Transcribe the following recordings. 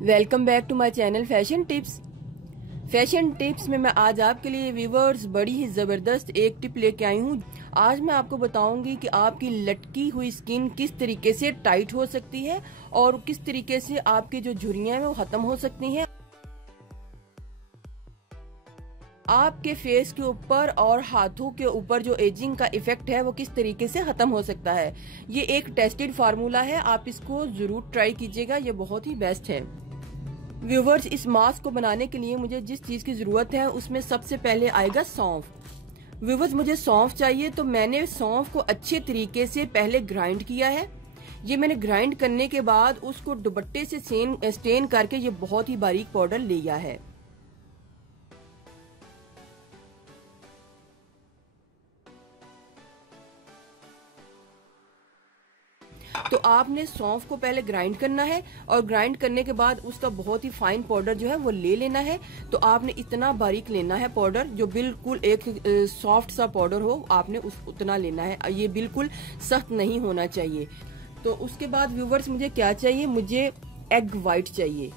Welcome back to my channel fashion tips में मैं आज आपके लिए व्यूवर्स बड़ी ही ज़बरदस्त एक टिप लेके आई हूँ। आज मैं आपको बताऊंगी कि आपकी लटकी हुई स्किन किस तरीके से टाइट हो सकती है और किस तरीके से आपकी जो झुर्रियां हैं वो खत्म हो सकती हैं। आपके फेस के ऊपर और हाथों के ऊपर जो एजिंग का इफेक्ट है वो किस तरीके से खत्म हो सकता है। ये एक टेस्टेड फार्मूला है, आप इसको जरूर ट्राई कीजिएगा, ये बहुत ही बेस्ट है। व्यूवर्स, इस मास्क को बनाने के लिए मुझे जिस चीज की जरूरत है उसमें सबसे पहले आएगा सौंफ। व्यूवर्स, मुझे सौंफ चाहिए, तो मैंने सौंफ को अच्छे तरीके से पहले ग्राइंड किया है। ये मैंने ग्राइंड करने के बाद उसको दुपट्टे से स्टेन करके ये बहुत ही बारीक पाउडर लिया है। तो आपने सौंफ को पहले ग्राइंड करना है और ग्राइंड करने के बाद उसका बहुत ही फाइन पाउडर जो है वो ले लेना है। तो आपने इतना बारीक लेना है पाउडर, जो बिल्कुल एक सॉफ्ट सा पाउडर हो, आपने उतना लेना है। ये बिल्कुल सख्त नहीं होना चाहिए। तो उसके बाद व्यूवर्स, मुझे क्या चाहिए, मुझे एग वाइट चाहिए।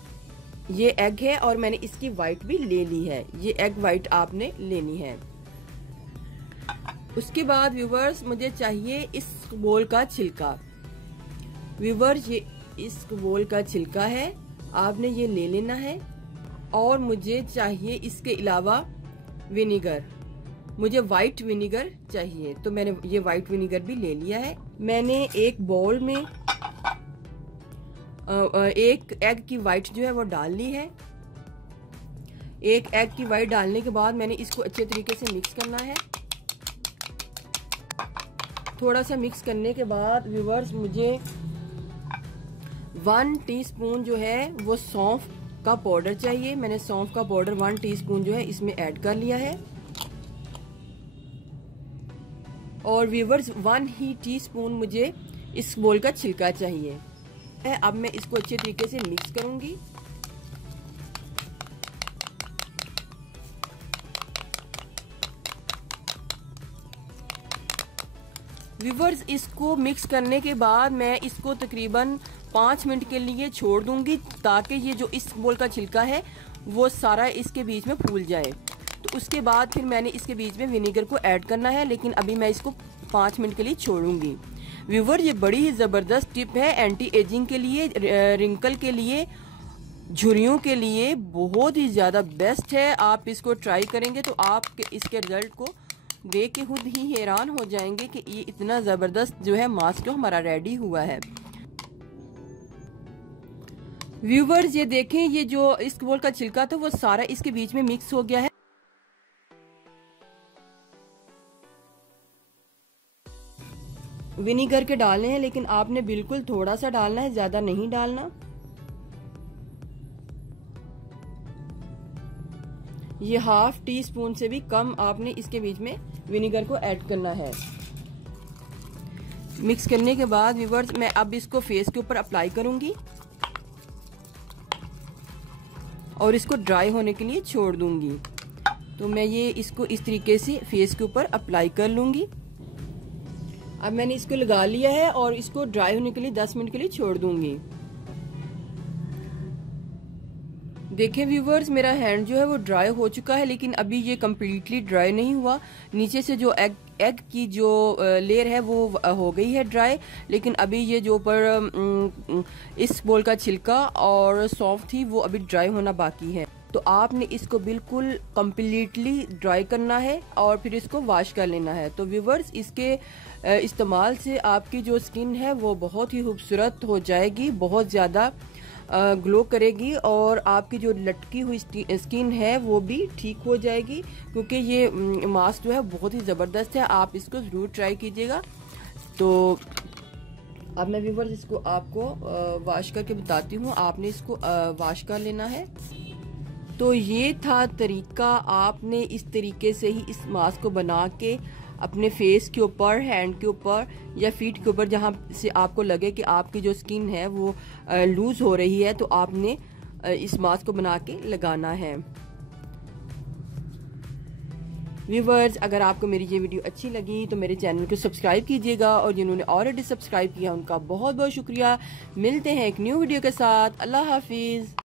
ये एग है और मैंने इसकी वाइट भी ले ली है। ये एग वाइट आपने लेनी है। उसके बाद व्यूवर्स, मुझे चाहिए इस बोल का छिलका। व्यूवर्स, ये इस बोल का छिलका है, आपने ये ले लेना है। और मुझे चाहिए इसके अलावा विनेगर, मुझे व्हाइट विनेगर चाहिए, तो मैंने ये व्हाइट विनेगर भी ले लिया है। मैंने एक बाउल में एक एग की व्हाइट जो है वो डाल ली है। एक एग की व्हाइट डालने के बाद मैंने इसको अच्छे तरीके से मिक्स करना है। थोड़ा सा मिक्स करने के बाद व्यूवर्स, मुझे 1 टीस्पून जो है वो सौंफ का पाउडर चाहिए। मैंने सौंफ का पाउडर 1 टीस्पून जो है इसमें ऐड कर लिया है। और व्यूवर्स, 1 ही टीस्पून मुझे इस बोल का छिलका चाहिए। अब मैं इसको अच्छे तरीके से मिक्स करूंगी। व्यूवर्स, इसको मिक्स करने के बाद मैं इसको तकरीबन 5 मिनट के लिए छोड़ दूंगी, ताकि ये जो इस बोल का छिलका है वो सारा इसके बीच में फूल जाए। तो उसके बाद फिर मैंने इसके बीच में विनेगर को ऐड करना है, लेकिन अभी मैं इसको 5 मिनट के लिए छोड़ूंगी। व्यूवर, ये बड़ी ही ज़बरदस्त टिप है एंटी एजिंग के लिए, रिंकल के लिए, झुर्रियों के लिए बहुत ही ज़्यादा बेस्ट है। आप इसको ट्राई करेंगे तो आप इसके रिजल्ट को देख के खुद ही हैरान हो जाएंगे कि ये इतना ज़बरदस्त जो है मास्क जो हमारा रेडी हुआ है। व्यूवर्स, ये देखें, ये जो इस बोल का छिलका था वो सारा इसके बीच में मिक्स हो गया है। विनेगर के डालने हैं, लेकिन आपने बिल्कुल थोड़ा सा डालना है, ज्यादा नहीं डालना। ये 1/2 टीस्पून से भी कम आपने इसके बीच में विनेगर को ऐड करना है। मिक्स करने के बाद व्यूवर्स, मैं अब इसको फेस के ऊपर अप्लाई करूंगी और इसको ड्राई होने के लिए छोड़ दूंगी। तो मैं ये इसको इस तरीके से फेस के ऊपर अप्लाई कर लूंगी। अब मैंने इसको लगा लिया है और इसको ड्राई होने के लिए 10 मिनट के लिए छोड़ दूंगी। देखिए व्यूवर्स, मेरा हैंड जो है वो ड्राई हो चुका है, लेकिन अभी ये कम्प्लीटली ड्राई नहीं हुआ। नीचे से जो एग की जो लेयर है वो हो गई है ड्राई, लेकिन अभी ये जो ऊपर इस बोल का छिलका और सौंफ थी वो अभी ड्राई होना बाकी है। तो आपने इसको बिल्कुल कम्प्लीटली ड्राई करना है और फिर इसको वॉश कर लेना है। तो व्यूवर्स, इसके इस्तेमाल से आपकी जो स्किन है वो बहुत ही खूबसूरत हो जाएगी, बहुत ज़्यादा ग्लो करेगी और आपकी जो लटकी हुई स्किन है वो भी ठीक हो जाएगी, क्योंकि ये मास्क जो है बहुत ही ज़बरदस्त है। आप इसको ज़रूर ट्राई कीजिएगा। तो अब मैं व्यूवर्स इसको आपको वॉश करके बताती हूँ। आपने इसको वॉश कर लेना है। तो ये था तरीका, आपने इस तरीके से ही इस मास्क को बना के अपने फेस के ऊपर, हैंड के ऊपर या फीट के ऊपर, जहाँ से आपको लगे कि आपकी जो स्किन है वो लूज हो रही है, तो आपने इस मास्क को बना के लगाना है। व्यूवर्स, अगर आपको मेरी ये वीडियो अच्छी लगी तो मेरे चैनल को सब्सक्राइब कीजिएगा, और जिन्होंने ऑलरेडी सब्सक्राइब किया उनका बहुत बहुत शुक्रिया। मिलते हैं एक न्यू वीडियो के साथ। अल्लाह हाफिज।